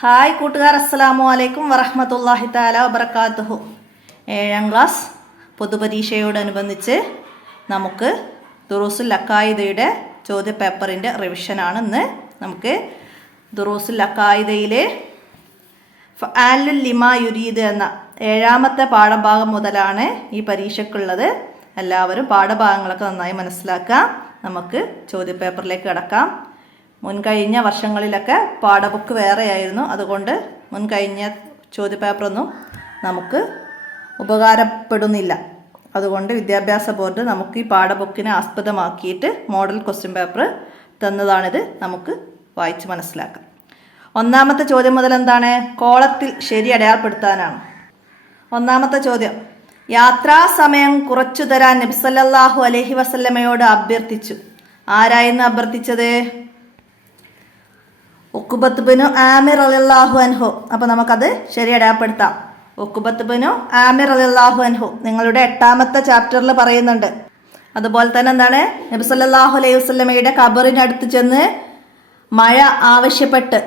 Hi കൂട്ടുകാർ, അസ്സലാമു അലൈക്കും വറഹ്മത്തുള്ളാഹി തആല വബറകാതുഹു. 7ാം ക്ലാസ് പൊതുപരീക്ഷയോടനുബന്ധിച്ച് നമുക്ക് ദുറൂസുൽ അഖായിദയുടെ ചോദ്യപേപ്പറിൻ്റെ റിവിഷനാണ് ഇന്ന്. നമുക്ക് ദുറൂസുൽ അഖായിദയിലെ ഫഅലുൽ ലിമാ യുരീദ് എന്ന 7ാമത്തെ പാഠഭാഗം മുതലാണ് ഈ പരീക്ഷയ്ക്കുള്ളത്. എല്ലാവരും പാഠഭാഗങ്ങളൊക്കെ നന്നായി മനസ്സിലാക്കുക. നമുക്ക് ചോദ്യപേപ്പറിലേക്ക് കടക്കാം. മുൻകഴിഞ്ഞ വർഷങ്ങളിലൊക്കെ പാഠബുക്ക് വേറെയായിരുന്നു. അതുകൊണ്ട് മുൻകഴിഞ്ഞ ചോദ്യപേപ്പറൊന്നും നമുക്ക് ഉപകാരപ്പെടുന്നില്ല. അതുകൊണ്ട് വിദ്യാഭ്യാസ ബോർഡ് നമുക്ക് ഈ പാഠബുക്കിനെ ആസ്പദമാക്കിയിട്ട് മോഡൽ ക്വസ്റ്റ്യൻ പേപ്പർ തന്നതാണിത്. നമുക്ക് വായിച്ച് മനസ്സിലാക്കാം. ഒന്നാമത്തെ ചോദ്യം മുതൽ എന്താണ്? കോളത്തിൽ ശരി അടയാളപ്പെടുത്താനാണ്. ഒന്നാമത്തെ ചോദ്യം: യാത്രാ സമയം കുറച്ചു തരാൻ നബി സല്ലല്ലാഹു അലൈഹി വസല്ലമയോട് അഭ്യർത്ഥിച്ചു. ആരായിരുന്നു അഭ്യർത്ഥിച്ചത്? ഉഖ്ബത്ത് ബിനു ആമിർ റളിയല്ലാഹു അൻഹു. അപ്പോൾ നമുക്കത് ശരി അടയാളപ്പെടുത്താം. ഉഖ്ബത്ത് ബിനു ആമിർ റളിയല്ലാഹു അൻഹു നിങ്ങളുടെ 8ാമത്തെ ചാപ്റ്ററിൽ പറയുന്നുണ്ട്. അതുപോലെ തന്നെ എന്താണ്? നബി സല്ലല്ലാഹു അലൈഹി വസല്ലമയുടെ ഖബറിനടുത്ത് ചെന്ന് മഴ ആവശ്യപ്പെട്ട്,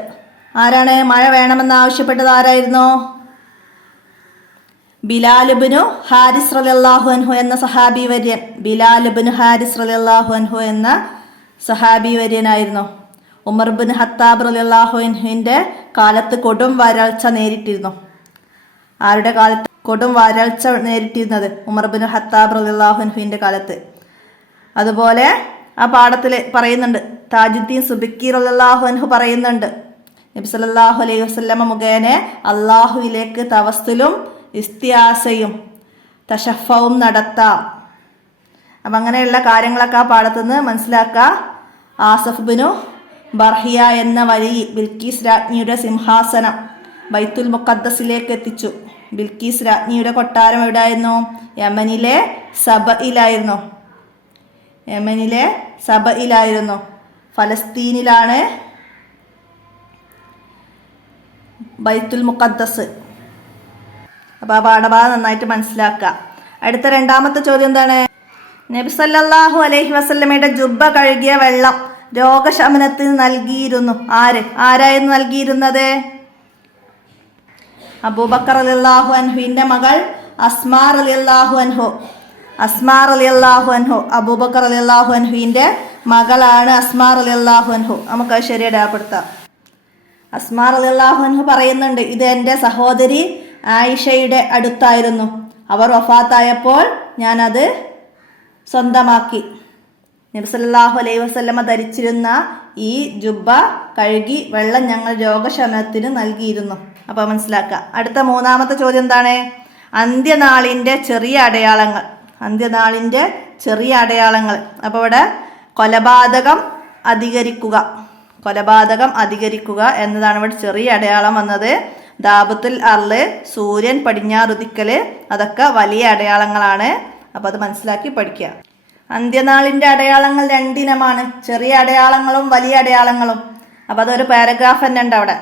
ആരാണ് മഴ വേണമെന്ന് ആവശ്യപ്പെട്ടത്? ആരായിരുന്നു? ബിലാൽ ഇബ്നു ഹാരിസ് റളിയല്ലാഹു അൻഹു എന്ന സഹാബി വര്യൻ. ബിലാൽ ഇബ്നു ഹാരിസ് റളിയല്ലാഹു അൻഹു എന്ന സഹാബി വര്യനായിരുന്നു. ഉമർ ബിൻ ഖത്താബ് റളിയല്ലാഹു അൻഹുവിൻ്റെ കാലത്ത് കൊടും വരൾച്ച നേരിട്ടിരുന്നു. ആരുടെ കാലത്ത് കൊടും വരൾച്ച നേരിട്ടിരുന്നത്? ഉമർ ബിൻ ഖത്താബ് റളിയല്ലാഹു അൻഹുവിൻ്റെ കാലത്ത്. അതുപോലെ ആ പാഠത്തിൽ പറയുന്നുണ്ട്, താജുദ്ദീൻ സുബിക്കി റളിയല്ലാഹു അൻഹു പറയുന്നുണ്ട്, നബി സല്ലല്ലാഹു അലൈഹി വസല്ലമ മുഖേന അള്ളാഹുവിലേക്ക് തവസ്സുലും ഇസ്തിആസയും തശഫ്ഫും നടത്താം. അപ്പം അങ്ങനെയുള്ള കാര്യങ്ങളൊക്കെ ആ പാഠത്തുനിന്ന് മനസ്സിലാക്കുക. ആസഫ് ബിനു ബർഹിയ എന്ന വലി ബിൽക്കീസ് രാജ്ഞിയുടെ സിംഹാസനം ബൈത്തുൽ മുഖദ്ദസിലേക്ക് എത്തിച്ചു. ബിൽക്കീസ് രാജ്ഞിയുടെ കൊട്ടാരം എവിടെയായിരുന്നു? യമനിലെ സബയിലായിരുന്നു. ഫലസ്തീനിലാണ് ബൈത്തുൽ മുഖദ്ദസ്. അപ്പോൾ ആ പാഠഭാഗം നന്നായിട്ട് മനസ്സിലാക്കുക. അടുത്ത 2ാമത്തെ ചോദ്യം എന്താണ്? നബി സല്ലല്ലാഹു അലൈഹി വസല്ലമയുടെ ജുബ്ബ കഴുകിയ വെള്ളം രോഗശമനത്തിന് നൽകിയിരുന്നു. ആരായിരുന്നു നൽകിയിരുന്നത്? അബൂബക്കർ റളിയല്ലാഹു അൻഹുവിൻ്റെ മകൾ അസ്മാ റളിയല്ലാഹു അൻഹു. അബൂബക്കർ റളിയല്ലാഹു അൻഹുവിൻ്റെ മകളാണ് അസ്മാ റളിയല്ലാഹു അൻഹു. നമുക്കത് ശരി അടയാളപ്പെടുത്താം. അസ്മാ റളിയല്ലാഹു അൻഹു പറയുന്നുണ്ട്, ഇത് എൻ്റെ സഹോദരി ആയിഷയുടെ അടുത്തായിരുന്നു. അവർ വഫാത്തായപ്പോൾ ഞാനത് സ്വന്തമാക്കി. നബി സല്ലല്ലാഹു അലൈഹി വസല്ലമ ധരിച്ചിരുന്ന ഈ ജുബ്ബ കഴുകി വെള്ളം ഞങ്ങൾ രോഗശമനത്തിന് നൽകിയിരുന്നു. അപ്പോൾ മനസ്സിലാക്കുക. അടുത്ത 3ാമത്തെ ചോദ്യം എന്താണ്? അന്ത്യനാളിൻ്റെ ചെറിയ അടയാളങ്ങൾ. അപ്പോൾ ഇവിടെ കൊലപാതകം അധികരിക്കുക എന്നതാണ് ഇവിടെ ചെറിയ അടയാളം വന്നത്. ദാബത്തുൽ അർള്, സൂര്യൻ പടിഞ്ഞാറുദിക്കല്, അതൊക്കെ വലിയ അടയാളങ്ങളാണ്. അപ്പോൾ അത് മനസ്സിലാക്കി പഠിക്കുക. അന്ത്യനാളിൻ്റെ അടയാളങ്ങൾ 2 ഇനമാണ്, ചെറിയ അടയാളങ്ങളും വലിയ അടയാളങ്ങളും. അപ്പോൾ അതൊരു പാരഗ്രാഫ് തന്നെ ഉണ്ട് അവിടെ.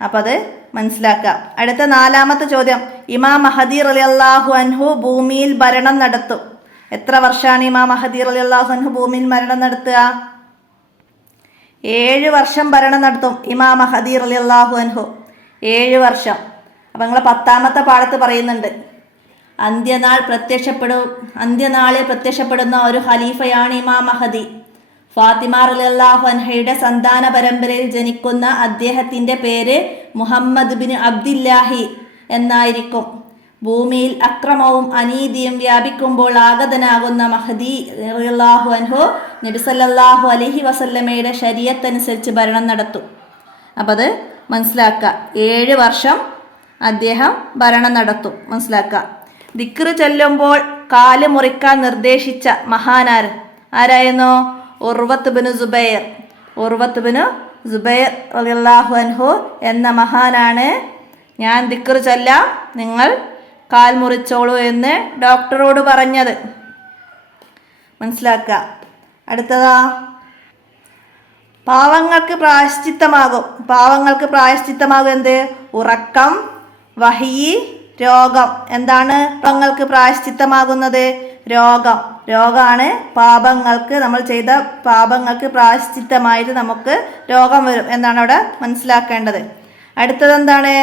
അപ്പോൾ അത് മനസ്സിലാക്കുക. അടുത്ത 4ാമത്തെ ചോദ്യം: ഇമാം മഹദി റളിയല്ലാഹു അൻഹു ഭൂമിയിൽ ഭരണം നടത്തും. എത്ര വർഷമാണ് ഇമാം മഹദി റളിയല്ലാഹു അൻഹു ഭൂമിയിൽ ഭരണം നടത്തുക? 7 വർഷം ഭരണം നടത്തും ഇമാം മഹദി റളിയല്ലാഹു അൻഹു. 7 വർഷം. അപ്പം നിങ്ങൾ 10ാമത്തെ പാഠത്ത് പറയുന്നുണ്ട്, അന്ത്യനാളിൽ പ്രത്യക്ഷപ്പെടുന്ന ഒരു ഖലീഫയാണ് ഇമാം മഹദി. ഫാത്തിമ റളിയല്ലാഹു അൻഹയുടെ സന്താന പരമ്പരയിൽ ജനിക്കുന്ന അദ്ദേഹത്തിൻ്റെ പേര് മുഹമ്മദ് ബിൻ അബ്ദില്ലാഹി എന്നായിരിക്കും. ഭൂമിയിൽ അക്രമവും അനീതിയും വ്യാപിക്കുമ്പോൾ ആഗതനാകുന്ന മഹദി റളിയല്ലാഹു അൻഹു നബി സല്ലല്ലാഹു അലൈഹി വസല്ലമയുടെ ശരീഅത്ത് അനുസരിച്ച് ഭരണം നടത്തും. അപ്പം അത് മനസ്സിലാക്കുക. 7 വർഷം അദ്ദേഹം ഭരണം നടത്തും. മനസ്സിലാക്കുക. ദിക്ർ ചൊല്ലുമ്പോൾ കാല് മുറിക്കാൻ നിർദ്ദേശിച്ച മഹാനാർ ആരായിരുന്നു? ഉർവത്ത് ബിനു സുബൈർ റളിയല്ലാഹു അൻഹു എന്ന മഹാനാണ് ഞാൻ ദിക്ർ ചൊല്ലാം, നിങ്ങൾ കാൽ മുറിച്ചോളൂ എന്ന് ഡോക്ടറോട് പറഞ്ഞത്. മനസ്സിലാക്കുക. അടുത്തതാ, പാവങ്ങൾക്ക് പ്രായശ്ചിത്തമാകും എന്ത്? ഉറക്കം, വഹി, രോഗം. എന്താണ് പാപങ്ങൾക്ക് പ്രായശ്ചിത്തമാകുന്നത്? രോഗമാണ് പാപങ്ങൾക്ക്, നമ്മൾ ചെയ്ത പാപങ്ങൾക്ക് പ്രായശ്ചിത്തമായിട്ട് നമുക്ക് രോഗം വരും എന്നാണ് അവിടെ മനസ്സിലാക്കേണ്ടത്. അടുത്തത് എന്താണ്?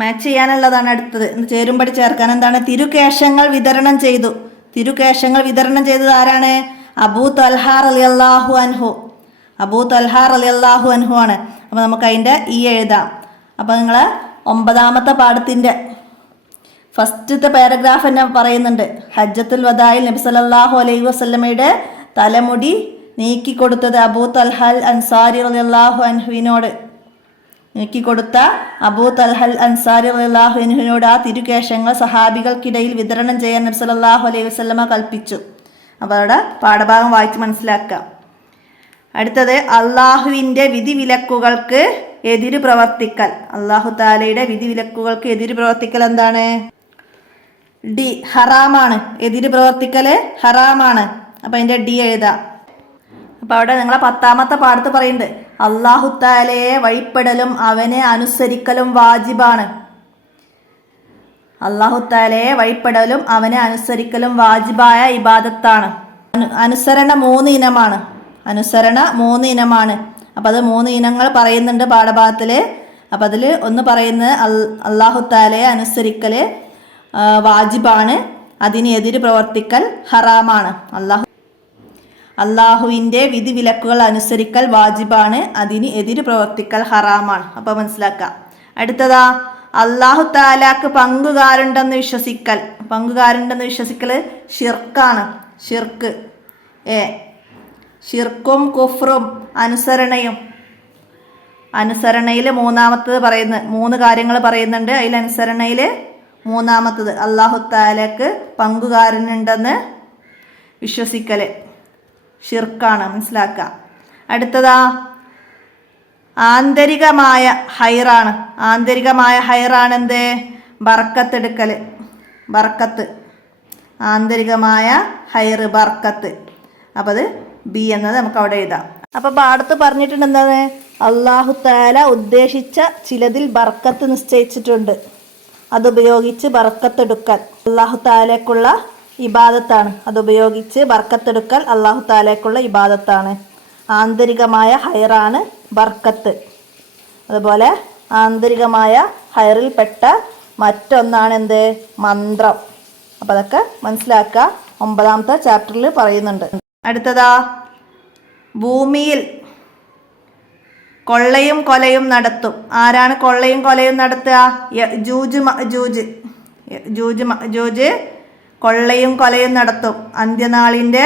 മാച്ച് ചെയ്യാനുള്ളതാണ് അടുത്തത്. ചേരുംപടി ചേർക്കാൻ എന്താണ്? തിരുകേശങ്ങൾ വിതരണം ചെയ്തു. തിരുകേശങ്ങൾ വിതരണം ചെയ്തത് ആരാണ്? അബൂ തൽഹ റളിയല്ലാഹു അൻഹു. അബൂ തൽഹ റളിയല്ലാഹു അൻഹു ആണ്. അപ്പോൾ നമുക്ക് അതിൻ്റെ എഴുതാം. അപ്പോൾ നിങ്ങൾ 9ാമത്തെ പാഠത്തിൻ്റെ ഫസ്റ്റത്തെ പാരഗ്രാഫ് തന്നെ പറയുന്നുണ്ട്. ഹജ്ജത്തുൽ വദായിൽ നബി സല്ലല്ലാഹു അലൈഹി വസല്ലമയുടെ തലമുടി നീക്കിക്കൊടുത്തത് അബൂ തൽഹ അൻസാരി റളിയല്ലാഹു അൻഹുവിനോട് നീക്കിക്കൊടുത്ത അബൂ തൽഹ അൻസാരി റളിയല്ലാഹു അൻഹുവിനോട് ആ തിരുകേശങ്ങൾ സഹാബികൾക്കിടയിൽ വിതരണം ചെയ്യാൻ നബി സല്ലല്ലാഹു അലൈഹി വസല്ലമ കൽപ്പിച്ചു. അപ്പോൾ അവിടെ പാഠഭാഗം വായിച്ച് മനസ്സിലാക്കാം. അടുത്തത് അള്ളാഹുവിൻ്റെ വിധിവിലക്കുകൾക്ക് എതിര് പ്രവർത്തിക്കൽ. അള്ളാഹു താലയുടെ വിധിവിലക്കുകൾക്ക് എതിര് പ്രവർത്തിക്കൽ എന്താണ്? ഡി, ഹറാമാണ്. എതിര് പ്രവർത്തിക്കൽ ഹറാമാണ്. അപ്പം അതിൻ്റെ ഡി എഴുതാം. അപ്പം അവിടെ നിങ്ങളെ 10ാമത്തെ പാഠത്ത് പറയുന്നുണ്ട് അള്ളാഹു താലയെ വഴിപ്പെടലും അവനെ അനുസരിക്കലും വാജിബാണ്. അള്ളാഹു താലയെ വഴിപ്പെടലും അവനെ അനുസരിക്കലും വാജിബായ ഇബാദത്താണ്. അനുസരണ 3 ഇനമാണ്. അനുസരണ 3 ഇനമാണ്. അപ്പം അത് 3 ഇനങ്ങൾ പറയുന്നുണ്ട് പാഠഭാഗത്തിൽ. അപ്പം അതിൽ ഒന്ന് പറയുന്നത് അള്ളാഹു താലയെ അനുസരിക്കൽ വാജിബാണ്, അതിന് എതിര് പ്രവർത്തിക്കൽ ഹറാമാണ്. അള്ളാഹുവിൻ്റെ വിധിവിലക്കുകൾ അനുസരിക്കൽ വാജിബാണ്, അതിന് എതിര് പ്രവർത്തിക്കൽ ഹറാമാണ്. അപ്പോൾ മനസ്സിലാക്കാം. അടുത്തതാ അള്ളാഹു താലാക്ക് പങ്കുകാരുണ്ടെന്ന് വിശ്വസിക്കൽ. പങ്കുകാരുണ്ടെന്ന് വിശ്വസിക്കൽ ഷിർക്കാണ്. ഷിർക്ക് ഷിർക്കും കുഫ്റും അനുസരണയും. അനുസരണയിൽ 3ാമത്തത് പറയുന്നത് 3 കാര്യങ്ങൾ പറയുന്നുണ്ട്. അതിൽ അനുസരണയിൽ 3ാമത്തത് അള്ളാഹു താലക്ക് പങ്കുകാരനുണ്ടെന്ന് വിശ്വസിക്കൽ ഷിർക്കാണ്. മനസ്സിലാക്കുക. അടുത്തതാ ആന്തരികമായ ഹൈറാണ്. ആന്തരികമായ ഹൈറാണ് എന്ത്? ബർക്കത്തെടുക്കൽ. ബർക്കത്ത്, ആന്തരികമായ ഹൈറ് ബർക്കത്ത്. അപ്പോൾ അത് ബി എന്നത് നമുക്ക് അവിടെ എഴുതാം. അപ്പോൾ പാഠത്ത് പറഞ്ഞിട്ടുണ്ട് എന്താണ്? അള്ളാഹു താല ഉദ്ദേശിച്ച ചിലതിൽ ബർക്കത്ത് നിശ്ചയിച്ചിട്ടുണ്ട്, അതുപയോഗിച്ച് ബർക്കത്തെടുക്കൽ അള്ളാഹു താലേക്കുള്ള ഇബാദത്താണ്. അതുപയോഗിച്ച് ബർക്കത്തെടുക്കൽ അള്ളാഹു താലേക്കുള്ള ഇബാദത്താണ്. ആന്തരികമായ ഹൈറാണ് ബർക്കത്ത്. അതുപോലെ ആന്തരികമായ ഹൈറിൽപ്പെട്ട മറ്റൊന്നാണ് എന്ത്? മന്ത്രം. അപ്പം അതൊക്കെ മനസ്സിലാക്കുക. 9ാമത്തെ ചാപ്റ്ററിൽ പറയുന്നുണ്ട്. അടുത്തതാ ഭൂമിയിൽ കൊള്ളയും കൊലയും നടത്തും. ആരാണ് കൊള്ളയും കൊലയും നടത്തുക? യജൂജ് കൊള്ളയും കൊലയും നടത്തും. അന്ത്യനാളിൻ്റെ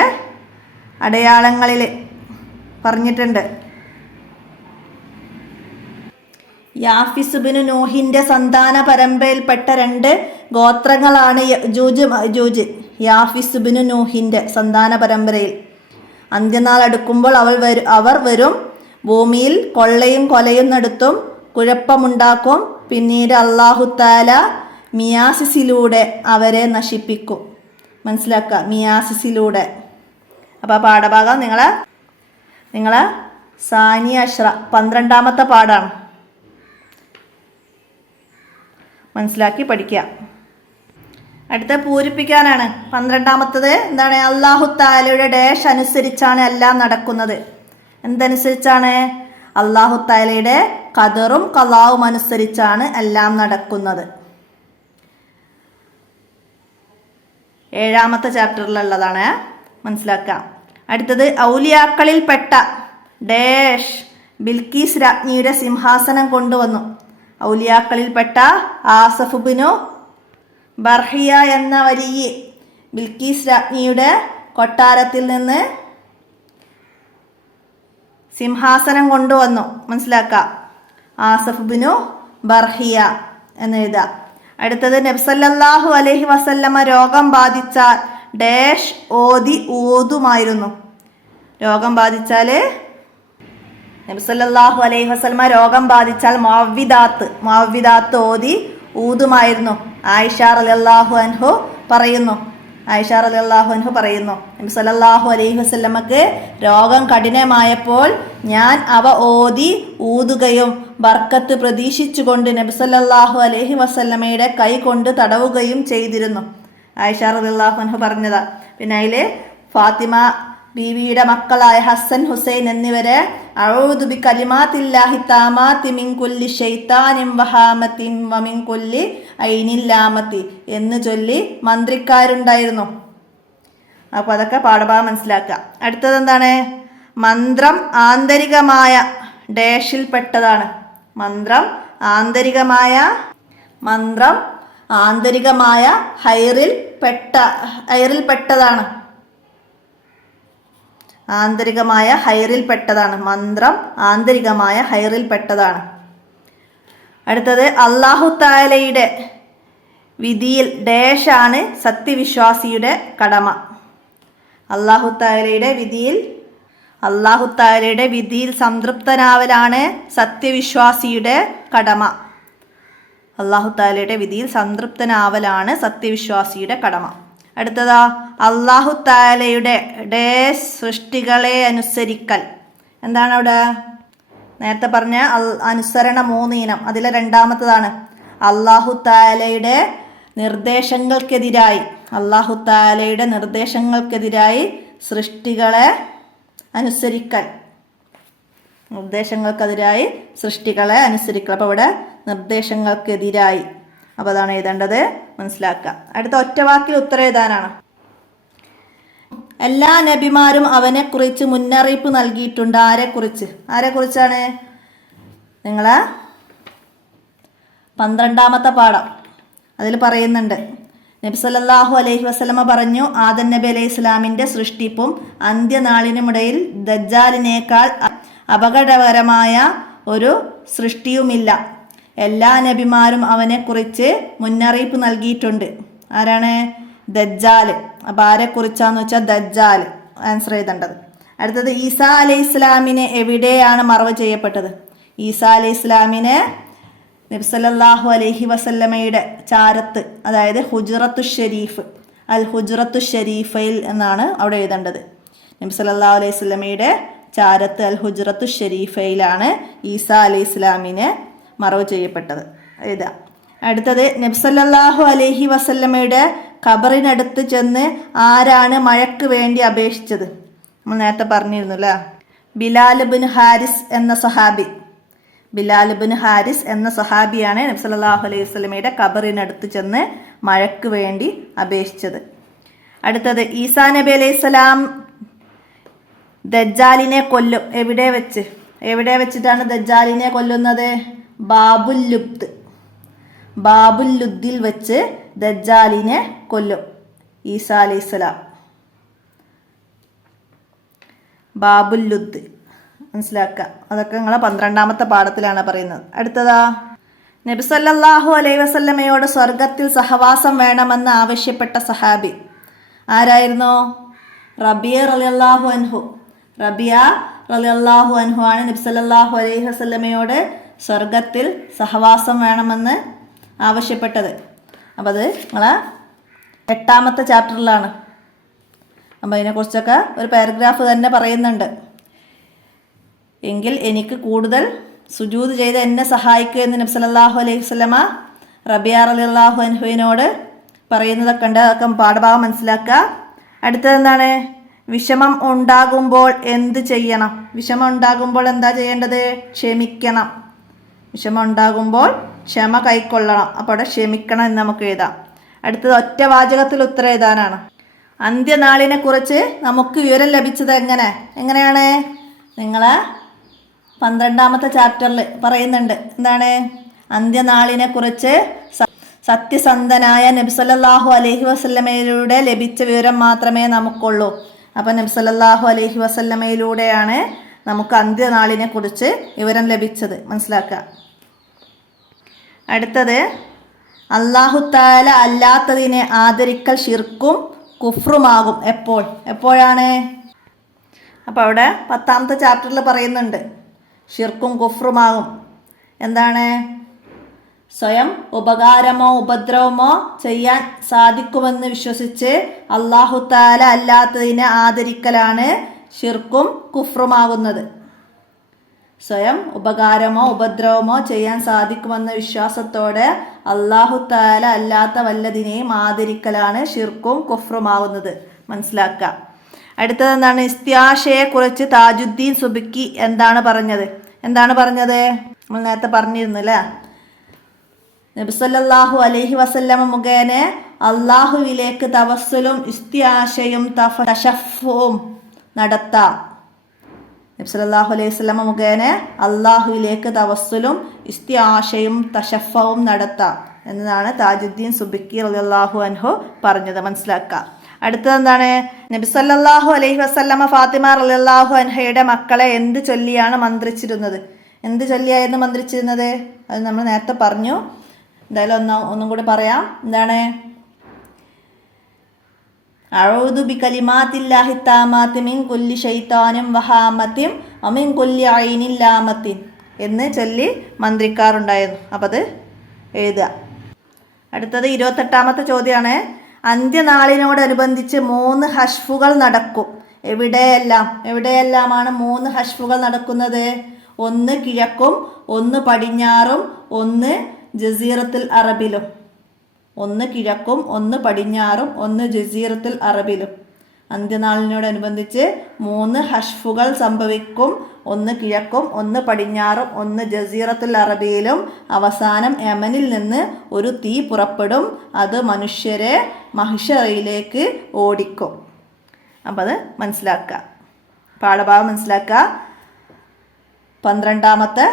അടയാളങ്ങളിൽ പറഞ്ഞിട്ടുണ്ട്. യാഫിസ് ബിനു നൂഹിൻ്റെ സന്താന പരമ്പരയിൽപ്പെട്ട 2 ഗോത്രങ്ങളാണ് യജൂജ്. യാഫിസ് ബിനു നൂഹിൻ്റെ സന്താന പരമ്പരയിൽ അന്ത്യനാൾ അടുക്കുമ്പോൾ അവർ വരും. ഭൂമിയിൽ കൊള്ളയും കൊലയും നടത്തും, കുഴപ്പമുണ്ടാക്കും. പിന്നീട് അള്ളാഹു താല മിയാസിസിലൂടെ അവരെ നശിപ്പിക്കും. മനസ്സിലാക്കുക, മിയാസിസിലൂടെ. അപ്പോൾ ആ പാഠഭാഗം നിങ്ങളെ സാനിയ അഷ്റ 12ാമത്തെ പാഠമാണ്. മനസ്സിലാക്കി പഠിക്കുക. അടുത്ത പൂരിപ്പിക്കാനാണ്. 12ാമത്തത് എന്താണ്? അള്ളാഹു താലയുടെ ഡാഷ് അനുസരിച്ചാണ് എല്ലാം നടക്കുന്നത്. എന്തനുസരിച്ചാണ്? അള്ളാഹു താലയുടെ ഖദറും ഖലാവും അനുസരിച്ചാണ് എല്ലാം നടക്കുന്നത്. 7ാമത്തെ ചാപ്റ്ററിലുള്ളതാണ്. മനസ്സിലാക്കാം. അടുത്തത് ഔലിയാക്കളിൽപ്പെട്ട ഡാഷ് ബിൽക്കീസ് രാജ്ഞിയുടെ സിംഹാസനം കൊണ്ടുവന്നു. ഔലിയാക്കളിൽപ്പെട്ട ആസഫ് ബിനു ബർഹിയ എന്ന വലിയ ബിൽക്കീസ് രാജ്ഞിയുടെ കൊട്ടാരത്തിൽ നിന്ന് സിംഹാസനം കൊണ്ടുവന്നു. മനസ്സിലാക്കാം. ആസഫ് ബിനു ബർഹിയ എന്നെഴുതാം. അടുത്തത് നബി സല്ലല്ലാഹു അലൈഹി വസല്ലമ രോഗം ബാധിച്ചാൽ ഡാഷ് ഊതുമായിരുന്നു. രോഗം ബാധിച്ചാൽ നബി സല്ലല്ലാഹു അലൈഹി വസല്ലമ രോഗം ബാധിച്ചാൽ മുഅവ്വിദാത്ത് ഓതി ഊതുമായിരുന്നു. ആയിഷ റളിയല്ലാഹു അൻഹു പറയുന്നു. നബി സല്ലല്ലാഹു അലൈഹി വസല്ലമക്ക് രോഗം കഠിനമായപ്പോൾ ഞാൻ അവ ഓതി ഊതുകയും ബർക്കത്ത് പ്രതീക്ഷിച്ചുകൊണ്ട് നബി സല്ലല്ലാഹു അലൈഹി വസല്ലമയുടെ കൈ കൊണ്ട് തടവുകയും ചെയ്തിരുന്നു. ആയിഷ റളിയല്ലാഹു അൻഹു പറഞ്ഞതാ. പിന്നെ അതിൽ ഫാത്തിമ ബീവിയുടെ മക്കളായ ഹസൻ ഹുസൈൻ എന്നിവരെ അഊദു ബികലിമാത്തില്ലാഹി താമാത്തി മിൻ കുല്ലി ശൈത്താനിൻ വഹാമത്തിൻ വമിൻ കുല്ലി ഐനിൻ ലാമത്തി എന്ന് ചൊല്ലി മന്ത്രിക്കാരുണ്ടായിരുന്നു. അപ്പോൾ അതൊക്കെ പാഠഭാഗം മനസ്സിലാക്കുക. അടുത്തത് എന്താണ്? മന്ത്രം ആന്തരികമായ ഡാഷിൽപ്പെട്ടതാണ്. മന്ത്രം ആന്തരികമായ ഹൈറിൽപ്പെട്ടതാണ്. മന്ത്രം ആന്തരികമായ ഹൈറിൽപ്പെട്ടതാണ്. അടുത്തത് അല്ലാഹു തആലയുടെ വിധിയിൽ ഡാഷാണ് സത്യവിശ്വാസിയുടെ കടമ. അല്ലാഹു തആലയുടെ വിധിയിൽ സംതൃപ്തനാവലാണ് സത്യവിശ്വാസിയുടെ കടമ. അടുത്തതാ അല്ലാഹു തആലയുടെ ഡാഷ് സൃഷ്ടികളെ അനുസരിക്കൽ. എന്താണ് അവിടെ? നേരത്തെ പറഞ്ഞ അനുസരണ 3 ഇനം, അതിലെ രണ്ടാമത്തതാണ്. അല്ലാഹു തആലയുടെ നിർദ്ദേശങ്ങൾക്കെതിരായി സൃഷ്ടികളെ അനുസരിക്കൽ. അപ്പോൾ ഇവിടെ നിർദ്ദേശങ്ങൾക്കെതിരായി. അപ്പോൾ അതാണ് എഴുതേണ്ടത്, മനസ്സിലാക്കുക. അടുത്ത ഒറ്റവാക്കിൽ ഉത്തരം എഴുതാനാണ്. എല്ലാ നബിമാരും അവനെക്കുറിച്ച് മുന്നറിയിപ്പ് നൽകിയിട്ടുണ്ട്. ആരെക്കുറിച്ചാണ്? നിങ്ങളെ 12ാമത്തെ പാഠം അതിൽ പറയുന്നുണ്ട്. നബി സല്ലല്ലാഹു അലൈഹി വസല്ലമ പറഞ്ഞു, ആദം നബി അലൈഹി ഇസ്ലാമിൻ്റെ സൃഷ്ടിപ്പും അന്ത്യനാളിനുമിടയിൽ ദജ്ജാലിനേക്കാൾ അപകടകരമായ ഒരു സൃഷ്ടിയുമില്ല. എല്ലാ നബിമാരും അവനെക്കുറിച്ച് മുന്നറിയിപ്പ് നൽകിയിട്ടുണ്ട്. ആരാണ്? ദജ്ജാൽ. അപ്പോൾ ആരെക്കുറിച്ചാന്ന് വെച്ചാൽ ദജ്ജാൽ ആൻസർ ചെയ്തേണ്ടത്. അടുത്തത് ഈസാ അലൈഹി ഇസ്ലാമിനെ എവിടെയാണ് മറവ് ചെയ്യപ്പെട്ടത്? ഈസാ അലൈഹി ഇസ്ലാമിനെ നബി സല്ലല്ലാഹു അലൈഹി വസല്ലമയുടെ ചാരത്ത്, അതായത് ഹുജ്റത്തു ഷരീഫ്, അൽ ഹുജ്റത്തു ഷരീഫയിൽ എന്നാണ് അവിടെ എഴുതേണ്ടത്. നബി സല്ലല്ലാഹു അലൈഹി വസല്ലമയുടെ ചാരത്ത് അൽ ഹുജ്റത്തു ഷരീഫയിലാണ് ഈസാ അലൈഹി ഇസ്ലാമിനെ മറവ് ചെയ്യപ്പെട്ടത്. എഴുതാം. അടുത്തത് നബി സല്ലല്ലാഹു അലൈഹി വസല്ലമയുടെ ഖബറിനടുത്ത് ചെന്ന് ആരാണ് മഴയ്ക്ക് വേണ്ടി അപേക്ഷിച്ചത്? നമ്മൾ നേരത്തെ പറഞ്ഞിരുന്നു അല്ലേ? ബിലാൽ ഇബ്നു ഹാരിസ് എന്ന സഹാബിയാണ് നബി സല്ലല്ലാഹു അലൈഹി വസല്ലമയുടെ ഖബറിനടുത്ത് ചെന്ന് മഴയ്ക്ക് വേണ്ടി അപേക്ഷിച്ചത്. അടുത്തത് ഈസാ നബി അലൈഹിസ്സലാം ദജ്ജാലിനെ കൊല്ലും. എവിടെ വെച്ചിട്ടാണ് ദജ്ജാലിനെ കൊല്ലുന്നത്? ബാബുൽ ലുദ്ദിൽ വെച്ച് ദജ്ജാലിനെ കൊല്ലും ഈസാ അലൈഹിസ്സലാം. ബാബുൽ ലുദ് മനസ്സിലാക്കുക. അതൊക്കെ നിങ്ങളെ 12ാമത്തെ പാഠത്തിലാണ് പറയുന്നത്. അടുത്തതാ നബി സല്ലല്ലാഹു അലൈഹി വസല്ലമയോട് സ്വർഗത്തിൽ സഹവാസം വേണമെന്ന് ആവശ്യപ്പെട്ട സഹാബി ആരായിരുന്നു? റബിയ റളിയല്ലാഹു അൻഹു ആണ് നബി സല്ലല്ലാഹു അലൈഹി വസല്ലമയോട് സ്വർഗത്തിൽ സഹവാസം വേണമെന്ന് ആവശ്യപ്പെട്ടത്. അപ്പോൾ അത് നിങ്ങളെ 8ാമത്തെ ചാപ്റ്ററിലാണ്. അപ്പോൾ അതിനെക്കുറിച്ചൊക്കെ ഒരു പാരഗ്രാഫ് തന്നെ പറയുന്നുണ്ട്. എങ്കിൽ എനിക്ക് കൂടുതൽ സുജൂദ് ചെയ്ത് എന്നെ സഹായിക്കുക എന്ന് നബി സല്ലല്ലാഹു അലൈഹി വസല്ലമ റബിയ റളിയല്ലാഹു അൻഹുവിനോട് പറയുന്നതൊക്കെ ഉണ്ട്. അതൊക്കെ പാഠഭാഗം മനസ്സിലാക്കുക. അടുത്തത് എന്താണ്? വിഷമം ഉണ്ടാകുമ്പോൾ എന്ത് ചെയ്യണം? വിഷമം ഉണ്ടാകുമ്പോൾ എന്താ ചെയ്യേണ്ടത്? ക്ഷമിക്കണം. വിഷമം ഉണ്ടാകുമ്പോൾ ക്ഷമ കൈക്കൊള്ളണം. അപ്പോൾ അവിടെ ക്ഷമിക്കണം എന്ന് നമുക്ക് എഴുതാം. അടുത്തത് ഒറ്റ വാചകത്തിൽ ഉത്തരം എഴുതാനാണ്. അന്ത്യനാളിനെ കുറിച്ച് നമുക്ക് വിവരം ലഭിച്ചത് എങ്ങനെയാണ്? നിങ്ങളെ 12ാമത്തെ ചാപ്റ്ററിൽ പറയുന്നുണ്ട്. എന്താണ്? അന്ത്യനാളിനെ കുറിച്ച് സത്യസന്ധനായ നബി സല്ലല്ലാഹു അലൈഹി വസല്ലമയിലൂടെ ലഭിച്ച വിവരം മാത്രമേ നമുക്കുള്ളൂ. അപ്പം നബി സല്ലല്ലാഹു അലൈഹി വസല്ലമയിലൂടെയാണ് നമുക്ക് അന്ത്യനാളിനെ കുറിച്ച് വിവരം ലഭിച്ചത്. മനസ്സിലാക്കുക. അടുത്തത് അല്ലാഹു തആല അല്ലാത്തതിനെ ആദരിക്കൽ ശിർക്കും കുഫ്റുമാകും. എപ്പോഴാണ്? അപ്പോൾ അവിടെ 10ാമത്തെ ചാപ്റ്ററിൽ പറയുന്നുണ്ട് ഷിർക്കും കുഫ്റുമാകും. എന്താണ്? സ്വയം ഉപകാരമോ ഉപദ്രവമോ ചെയ്യാൻ സാധിക്കുമെന്ന് വിശ്വസിച്ച് അല്ലാഹു തആല അല്ലാത്തതിനെ ആദരിക്കലാണ് ഷിർക്കും കുഫ്റുമാകുന്നത്. സ്വയം ഉപകാരമോ ഉപദ്രവമോ ചെയ്യാൻ സാധിക്കുമെന്ന വിശ്വാസത്തോടെ അല്ലാഹു തആല അല്ലാത്ത വല്ലതിനെയും ആദരിക്കലാണ് ഷിർക്കും കുഫ്റുമാകുന്നത്. മനസ്സിലാക്കുക. അടുത്തത് എന്താണ്? ഇസ്തിയാഷയെക്കുറിച്ച് താജുദ്ദീൻ സുബിക്കി എന്താണ് പറഞ്ഞത്? നമ്മൾ നേരത്തെ പറഞ്ഞിരുന്നു അല്ലേ? നബി സല്ലല്ലാഹു അലൈഹി വസല്ലമ മുഖേന അള്ളാഹുവിലേക്ക് തവസ്സുലും ഇസ്തിയാഷയും തശഫുവും നടത്താം. നബി സല്ലല്ലാഹു അലൈഹി വസല്ലമ മുഖേന അള്ളാഹുവിലേക്ക് തവസ്സുലും ഇസ്തിയാഷയും തശഫുവും നടത്താം എന്നതാണ് താജുദ്ദീൻ സുബിക്കി റളിയല്ലാഹു അൻഹു പറഞ്ഞത്. മനസ്സിലാക്കുക. അടുത്തത് എന്താണ്? നബി സല്ലല്ലാഹു അലൈഹി വസല്ലമ ഫാത്തിമ റളിയല്ലാഹു അൻഹയുടെ മക്കളെ എന്ത് ചൊല്ലിയാണ് മന്ത്രിച്ചിരുന്നത്? എന്ത് ചൊല്ലിയായിരുന്നു മന്ത്രിച്ചിരുന്നത്? അത് നമ്മൾ നേരത്തെ പറഞ്ഞു. എന്തായാലും ഒന്നും കൂടി പറയാം. എന്താണ്? അഊദു ബികലിമാത്തില്ലാഹി താമാത്തി മിൻ കുല്ലി ശൈത്താനിൻ വഹാമത്തിൻ വമിൻ കുല്ലി ഐനിൻ ലാമത്തിൻ എന്ന് ചൊല്ലി മന്ത്രിക്കാറുണ്ടായിരുന്നു. അപ്പം അത് എഴുതുക. അടുത്തത് 28ാമത്തെ ചോദ്യമാണ്. അന്ത്യനാളിനോടനുബന്ധിച്ച് 3 ഹഷ്ഫുകൾ നടക്കും. എവിടെയെല്ലാമാണ് 3 ഹഷ്ഫുകൾ നടക്കുന്നത്? ഒന്ന് കിഴക്കും, ഒന്ന് പടിഞ്ഞാറും, ഒന്ന് ജസീറത്തുൽ അറബിലും. ഒന്ന് കിഴക്കും, ഒന്ന് പടിഞ്ഞാറും, ഒന്ന് ജസീറത്തുൽ അറബിലും. അന്ത്യനാളിനോടനുബന്ധിച്ച് 3 ഹഷ്ഫുകൾ സംഭവിക്കും. ഒന്ന് കിഴക്കും, ഒന്ന് പടിഞ്ഞാറും, ഒന്ന് ജസീറത്തുൽ അറബിയിലും. അവസാനം യമനിൽ നിന്ന് ഒരു തീ പുറപ്പെടും. അത് മനുഷ്യരെ മഹ്ശറിലേക്ക് ഓടിക്കും. അപ്പം അത് മനസ്സിലാക്കുക. പാഠഭാഗം മനസ്സിലാക്കുക. 12ാമത്തെ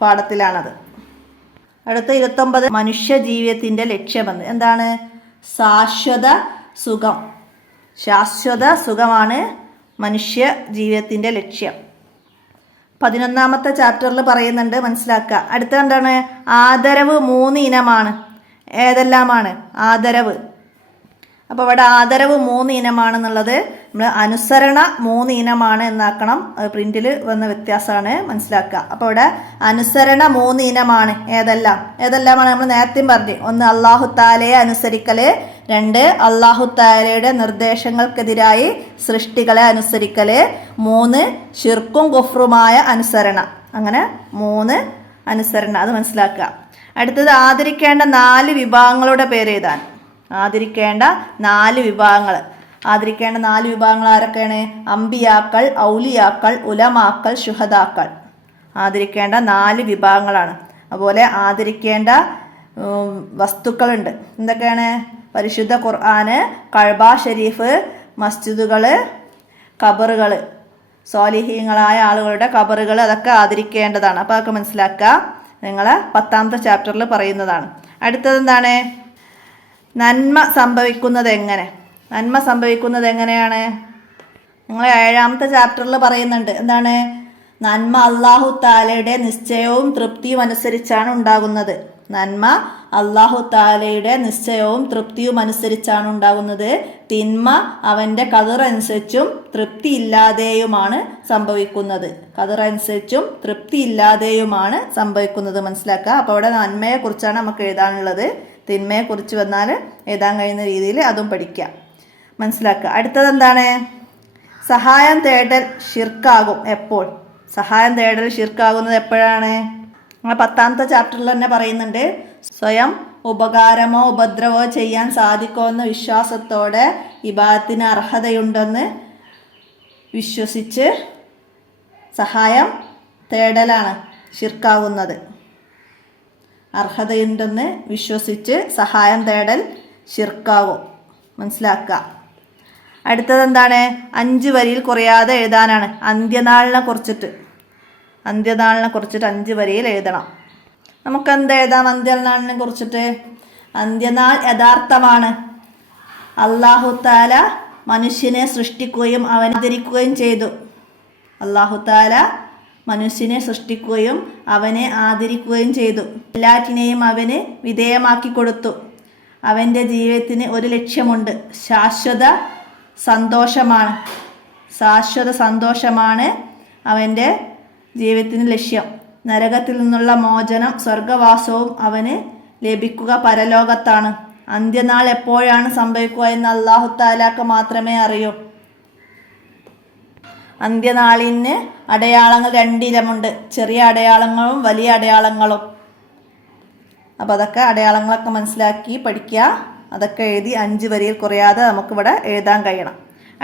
പാഠത്തിലാണത്. അടുത്ത 29 മനുഷ്യ ജീവിതത്തിൻ്റെ ലക്ഷ്യമെന്ന്. എന്താണ്? ശാശ്വത സുഖമാണ് മനുഷ്യ ജീവിതത്തിൻ്റെ ലക്ഷ്യം. 11ാമത്തെ ചാപ്റ്ററിൽ പറയുന്നുണ്ട്. മനസ്സിലാക്കുക. അടുത്ത എന്താണ്? ആദരവ് 3 ഇനമാണ്. ഏതെല്ലാമാണ് ആദരവ്? അപ്പോൾ ഇവിടെ ആദരവ് 3 ഇനമാണെന്നുള്ളത് നമ്മൾ അനുസരണ 3 ഇനമാണ് എന്നാക്കണം. പ്രിന്റിൽ വന്ന വ്യത്യാസമാണ്. മനസ്സിലാക്കുക. അപ്പോൾ ഇവിടെ അനുസരണ 3 ഇനമാണ്. ഏതെല്ലാമാണ് നമ്മൾ നേരത്തെയും പറഞ്ഞു. ഒന്ന് അല്ലാഹു തആലയെ അനുസരിക്കൽ, 2 അല്ലാഹു തആലയുടെ നിർദ്ദേശങ്ങൾക്കെതിരായി സൃഷ്ടികളെ അനുസരിക്കൽ, 3 ശിർക്കും കുഫ്റുമായ അനുസരണ. അങ്ങനെ 3 അനുസരണ. അത് മനസ്സിലാക്കുക. അടുത്തത് ആദരിക്കേണ്ട 4 വിഭാഗങ്ങളുടെ പേര് എഴുതാൻ. ആദരിക്കേണ്ട 4 വിഭാഗങ്ങൾ. ആദരിക്കേണ്ട 4 വിഭാഗങ്ങൾ ആരൊക്കെയാണ്? അമ്പിയാക്കൾ, ഔലിയാക്കൾ, ഉലമാക്കൾ, ശുഹദാക്കൾ. ആദരിക്കേണ്ട 4 വിഭാഗങ്ങളാണ്. അതുപോലെ ആദരിക്കേണ്ട വസ്തുക്കളുണ്ട്. എന്തൊക്കെയാണ്? പരിശുദ്ധ ഖുർആന്, കഅബ ഷരീഫ്, മസ്ജിദുകൾ, ഖബറുകൾ, സ്വാലിഹീങ്ങളായ ആളുകളുടെ ഖബറുകൾ, അതൊക്കെ ആദരിക്കേണ്ടതാണ്. അപ്പോൾ അതൊക്കെ മനസ്സിലാക്കുക. നിങ്ങൾ 10ാമത്തെ ചാപ്റ്ററിൽ പറയുന്നതാണ്. അടുത്തത് എന്താണ്? നന്മ സംഭവിക്കുന്നത് എങ്ങനെയാണ്? നിങ്ങൾ 7ാമത്തെ ചാപ്റ്ററിൽ പറയുന്നുണ്ട്. എന്താണ്? നന്മ അല്ലാഹു തആലയുടെ നിശ്ചയവും തൃപ്തിയും അനുസരിച്ചാണ് ഉണ്ടാകുന്നത്. നന്മ അല്ലാഹു തആലയുടെ നിശ്ചയവും തൃപ്തിയും അനുസരിച്ചാണ് ഉണ്ടാകുന്നത്. തിന്മ അവൻ്റെ ഖദർ അനുസരിച്ചും തൃപ്തിയില്ലാതെയുമാണ് സംഭവിക്കുന്നത്. മനസ്സിലാക്കുക. അപ്പോൾ അവിടെ നന്മയെക്കുറിച്ചാണ് നമുക്ക് എഴുതാനുള്ളത്. തിന്മയെക്കുറിച്ച് വന്നാൽ എഴുതാൻ കഴിയുന്ന രീതിയിൽ അതും പഠിക്കുക. മനസ്സിലാക്കുക. അടുത്തത് എന്താണ്? സഹായം തേടൽ ഷിർക്കാകും. എപ്പോൾ? സഹായം തേടൽ ഷിർക്കാകുന്നത് എപ്പോഴാണ്? നമ്മൾ 10ാമത്തെ ചാപ്റ്ററിൽ തന്നെ പറയുന്നുണ്ട്. സ്വയം ഉപകാരമോ ഉപദ്രവമോ ചെയ്യാൻ സാധിക്കുമെന്ന വിശ്വാസത്തോടെ ഇബാദത്തിന് അർഹതയുണ്ടെന്ന് വിശ്വസിച്ച് സഹായം തേടലാണ് ഷിർക്കാകുന്നത്. അർഹതയുണ്ടെന്ന് വിശ്വസിച്ച് സഹായം തേടൽ ഷിർക്കാകും. മനസ്സിലാക്കുക. അടുത്തത് എന്താണ്? 5 വരിയിൽ കുറയാതെ എഴുതാനാണ്. അന്ത്യനാളിനെ കുറിച്ചിട്ട് 5 വരിയിൽ എഴുതണം. നമുക്കെന്ത് എഴുതാം അന്ത്യനാളിനെ കുറിച്ചിട്ട്? അന്ത്യനാൾ യഥാർത്ഥമാണ്. അല്ലാഹു തആല മനുഷ്യനെ സൃഷ്ടിക്കുകയും അവനെ ആദരിക്കുകയും ചെയ്തു. എല്ലാറ്റിനെയും അവന് വിധേയമാക്കി കൊടുത്തു. അവൻ്റെ ജീവിതത്തിന് ഒരു ലക്ഷ്യമുണ്ട്. ശാശ്വത സന്തോഷമാണ് അവൻ്റെ ജീവിതത്തിന് ലക്ഷ്യം. നരകത്തിൽ നിന്നുള്ള മോചനം, സ്വർഗവാസവും അവന് ലഭിക്കുക പരലോകത്താണ്. അന്ത്യനാൾ എപ്പോഴാണ് സംഭവിക്കുക എന്ന് അല്ലാഹു തആലക്ക് മാത്രമേ അറിയൂ. അന്ത്യനാളിന് അടയാളങ്ങൾ 2 ഇനമുണ്ട്. ചെറിയ അടയാളങ്ങളും വലിയ അടയാളങ്ങളും. അപ്പോൾ അതൊക്കെ അടയാളങ്ങളൊക്കെ മനസ്സിലാക്കി പഠിക്കുക. അതൊക്കെ എഴുതി 5 വരിയിൽ കുറയാതെ നമുക്കിവിടെ എഴുതാൻ കഴിയണം.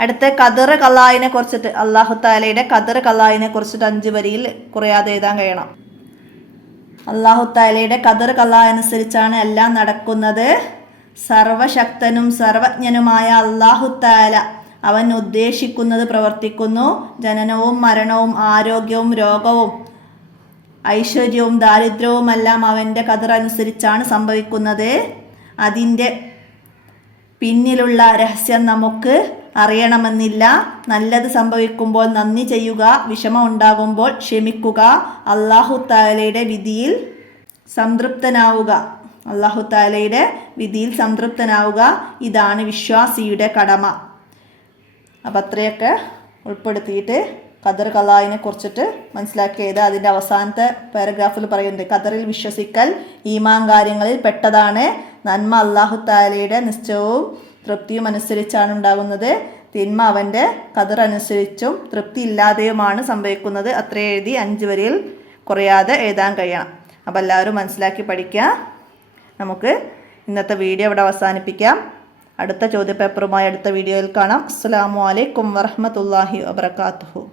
അടുത്ത ഖദർ ഖലായിനെ കുറിച്ചിട്ട്, അല്ലാഹു തആലയുടെ ഖദർ ഖലായിനെ കുറിച്ചിട്ട് 5 വരിയിൽ കുറയാതെ എഴുതാൻ കഴിയണം. അല്ലാഹു തആലയുടെ ഖദർ ഖലാ അനുസരിച്ചാണ് എല്ലാം നടക്കുന്നത്. സർവശക്തനും സർവജ്ഞനുമായ അല്ലാഹു തആല അവൻ ഉദ്ദേശിക്കുന്നത് പ്രവർത്തിക്കുന്നു. ജനനവും മരണവും ആരോഗ്യവും രോഗവും ഐശ്വര്യവും ദാരിദ്ര്യവുമെല്ലാം അവൻ്റെ ഖദർ അനുസരിച്ചാണ് സംഭവിക്കുന്നത്. അതിൻ്റെ പിന്നിലുള്ള രഹസ്യം നമുക്ക് അറിയണമെന്നില്ല. നല്ലത് സംഭവിക്കുമ്പോൾ നന്ദി ചെയ്യുക, വിഷമം ഉണ്ടാകുമ്പോൾ ക്ഷമിക്കുക, അല്ലാഹു തആലയുടെ വിധിയിൽ സംതൃപ്തനാവുക. അല്ലാഹു തആലയുടെ വിധിയിൽ സംതൃപ്തനാവുക, ഇതാണ് വിശ്വാസിയുടെ കടമ. അപ്പം അത്രയൊക്കെ ഉൾപ്പെടുത്തിയിട്ട് ഖദർ ഖലായിനെ കുറിച്ചിട്ട് മനസ്സിലാക്കിയത്. അതിൻ്റെ അവസാനത്തെ പാരഗ്രാഫിൽ പറയുന്നുണ്ട്, ഖദറിൽ വിശ്വസിക്കൽ ഈമാൻ കാര്യങ്ങളിൽ പെട്ടതാണ്. നന്മ അല്ലാഹു തആലയുടെ നിശ്ചയവും തൃപ്തിയും അനുസരിച്ചാണ് ഉണ്ടാകുന്നത്. തിന്മ അവൻ്റെ ഖദർ അനുസരിച്ചും തൃപ്തി ഇല്ലാതെയുമാണ് സംഭവിക്കുന്നത്. അത്ര എഴുതി 5 വരിയിൽ കുറയാതെ എഴുതാൻ കഴിയണം. അപ്പോൾ എല്ലാവരും മനസ്സിലാക്കി പഠിക്കുക. നമുക്ക് ഇന്നത്തെ വീഡിയോ ഇവിടെ അവസാനിപ്പിക്കാം. അടുത്ത ചോദ്യപേപ്പറുമായി അടുത്ത വീഡിയോയിൽ കാണാം. അസ്സലാമു അലൈക്കും വറഹ്മത്തുള്ളാഹി വബറകാതുഹു.